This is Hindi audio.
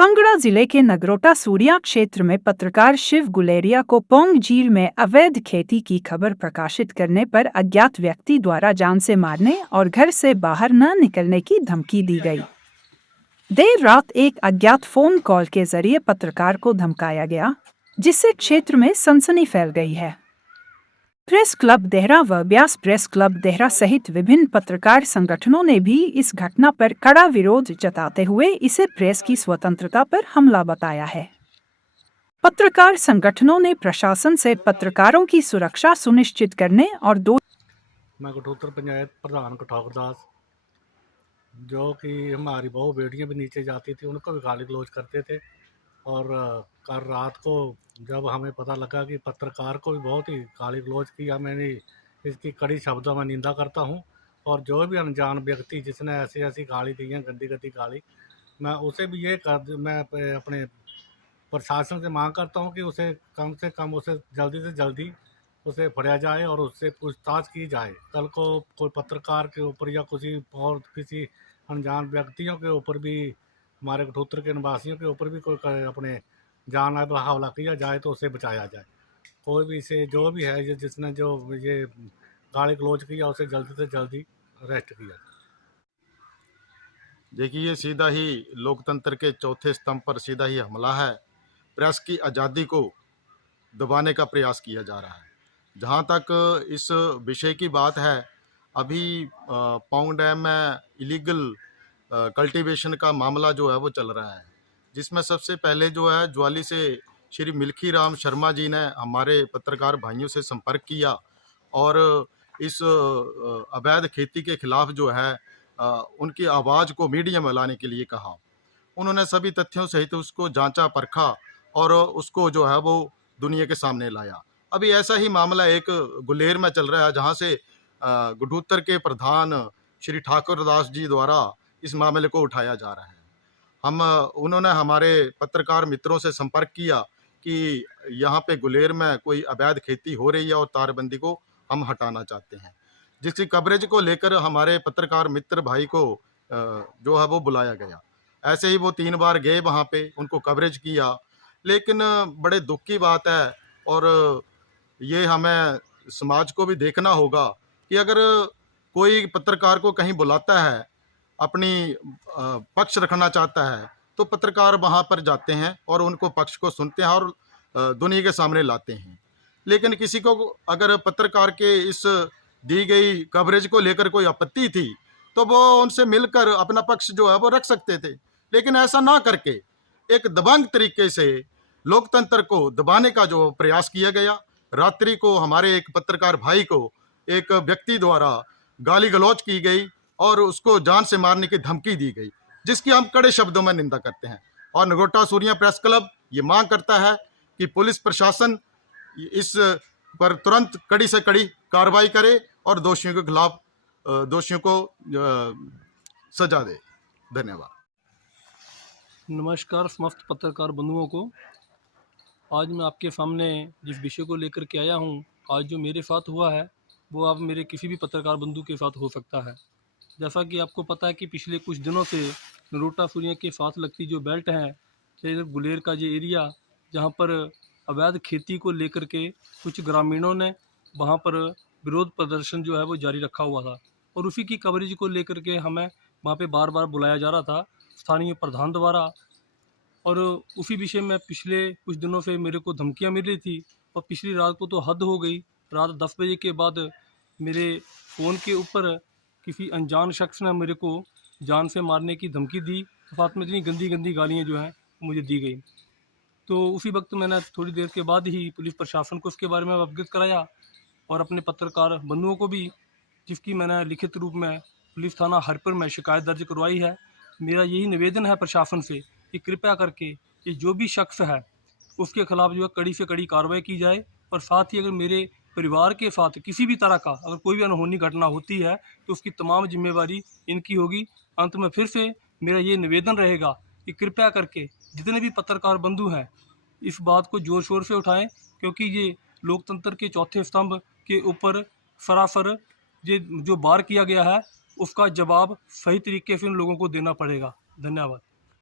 कांगड़ा जिले के नगरोटा सूरिया क्षेत्र में पत्रकार शिव गुलेरिया को पोंग झील में अवैध खेती की खबर प्रकाशित करने पर अज्ञात व्यक्ति द्वारा जान से मारने और घर से बाहर न निकलने की धमकी दी गई। देर रात एक अज्ञात फोन कॉल के जरिए पत्रकार को धमकाया गया, जिससे क्षेत्र में सनसनी फैल गई है। प्रेस क्लब देहरा व ब्यास प्रेस क्लब देहरा सहित विभिन्न पत्रकार संगठनों ने भी इस घटना पर कड़ा विरोध जताते हुए इसे प्रेस की स्वतंत्रता पर हमला बताया है। पत्रकार संगठनों ने प्रशासन से पत्रकारों की सुरक्षा सुनिश्चित करने और मैं कठोतर पंचायत प्रधान ठाकुर दास, जो कि हमारी बहु बेटियां भी नीचे जाती थी, उनको भी गाली गलौज करते थे। और कल रात को जब हमें पता लगा कि पत्रकार को भी बहुत ही गाली गलौज किया, मैंने इसकी कड़ी शब्दों में निंदा करता हूं। और जो भी अनजान व्यक्ति जिसने ऐसी ऐसी गाली दी है, गंदी गंदी गाली, मैं उसे भी मैं अपने प्रशासन से मांग करता हूं कि उसे कम से कम उसे जल्दी से जल्दी उसे पकड़ा जाए और उससे पूछताछ की जाए। कल को कोई पत्रकार के ऊपर या किसी अनजान व्यक्तियों के ऊपर भी, हमारे कठोतर के निवासियों के ऊपर भी कोई अपने जान पर हमला किया जाए तो उसे बचाया जाए। कोई भी इसे जो भी है जिसने जो ये गाली गलौज किया, उसे जल्दी से जल्दी अरेस्ट किया। देखिए, ये सीधा ही लोकतंत्र के चौथे स्तंभ पर सीधा ही हमला है। प्रेस की आज़ादी को दबाने का प्रयास किया जा रहा है। जहाँ तक इस विषय की बात है, अभी पौंग डैम में इलीगल कल्टीवेशन का मामला जो है वो चल रहा है, जिसमें सबसे पहले जो है ज्वाली से श्री मिल्खी राम शर्मा जी ने हमारे पत्रकार भाइयों से संपर्क किया और इस अवैध खेती के खिलाफ जो है उनकी आवाज़ को मीडिया में लाने के लिए कहा। उन्होंने सभी तथ्यों सहित उसको जांचा परखा और उसको जो है वो दुनिया के सामने लाया। अभी ऐसा ही मामला एक गुलेर में चल रहा है, जहां से गठोत्तर के प्रधान श्री ठाकुर दास जी द्वारा इस मामले को उठाया जा रहा है। उन्होंने हमारे पत्रकार मित्रों से संपर्क किया कि यहाँ पे गुलेर में कोई अवैध खेती हो रही है और तारबंदी को हम हटाना चाहते हैं, जिसकी कवरेज को लेकर हमारे पत्रकार मित्र भाई को जो है वो बुलाया गया। ऐसे ही वो 3 बार गए वहाँ पे, उनको कवरेज किया, लेकिन बड़े दुख की बात है और ये हमें समाज को भी देखना होगा कि अगर कोई पत्रकार को कहीं बुलाता है, अपनी पक्ष रखना चाहता है, तो पत्रकार वहाँ पर जाते हैं और उनको पक्ष को सुनते हैं और दुनिया के सामने लाते हैं। लेकिन किसी को अगर पत्रकार के इस दी गई कवरेज को लेकर कोई आपत्ति थी, तो वो उनसे मिलकर अपना पक्ष जो है वो रख सकते थे। लेकिन ऐसा ना करके एक दबंग तरीके से लोकतंत्र को दबाने का जो प्रयास किया गया, रात्रि को हमारे एक पत्रकार भाई को एक व्यक्ति द्वारा गाली गलौज की गई और उसको जान से मारने की धमकी दी गई, जिसकी हम कड़े शब्दों में निंदा करते हैं। और नगरोटा सूरिया प्रेस क्लब ये मांग करता है कि पुलिस प्रशासन इस पर तुरंत कड़ी से कड़ी कार्रवाई करे और दोषियों के खिलाफ दोषियों को सजा दे। धन्यवाद। नमस्कार समस्त पत्रकार बंधुओं को। आज मैं आपके सामने जिस विषय को लेकर के आया हूँ, आज जो मेरे साथ हुआ है वो आप मेरे किसी भी पत्रकार बंधु के साथ हो सकता है। जैसा कि आपको पता है कि पिछले कुछ दिनों से नगरोटा सूरिया के साथ लगती जो बेल्ट है, चाहे गुलेर का जो एरिया, जहाँ पर अवैध खेती को लेकर के कुछ ग्रामीणों ने वहाँ पर विरोध प्रदर्शन जो है वो जारी रखा हुआ था और उसी की कवरेज को लेकर के हमें वहाँ पे बार बार बुलाया जा रहा था स्थानीय प्रधान द्वारा। और उसी विषय में पिछले कुछ दिनों से मेरे को धमकियाँ मिल रही थी और पिछली रात को तो हद हो गई। रात 10 बजे के बाद मेरे फ़ोन के ऊपर किसी अनजान शख्स ने मेरे को जान से मारने की धमकी दी, साथ में इतनी गंदी गंदी गालियाँ जो हैं मुझे दी गई। तो उसी वक्त मैंने थोड़ी देर के बाद ही पुलिस प्रशासन को उसके बारे में अवगत कराया और अपने पत्रकार बंधुओं को भी, जिसकी मैंने लिखित रूप में पुलिस थाना हरपुर में शिकायत दर्ज करवाई है। मेरा यही निवेदन है प्रशासन से कि कृपया करके ये जो भी शख्स है उसके खिलाफ जो है कड़ी से कड़ी कार्रवाई की जाए। और साथ ही अगर मेरे परिवार के साथ किसी भी तरह का अगर कोई भी अनहोनी घटना होती है तो उसकी तमाम जिम्मेवारी इनकी होगी। अंत में फिर से मेरा ये निवेदन रहेगा कि कृपया करके जितने भी पत्रकार बंधु हैं इस बात को ज़ोर शोर से उठाएं, क्योंकि ये लोकतंत्र के चौथे स्तंभ के ऊपर सरासर ये जो वार किया गया है उसका जवाब सही तरीके से उन लोगों को देना पड़ेगा। धन्यवाद।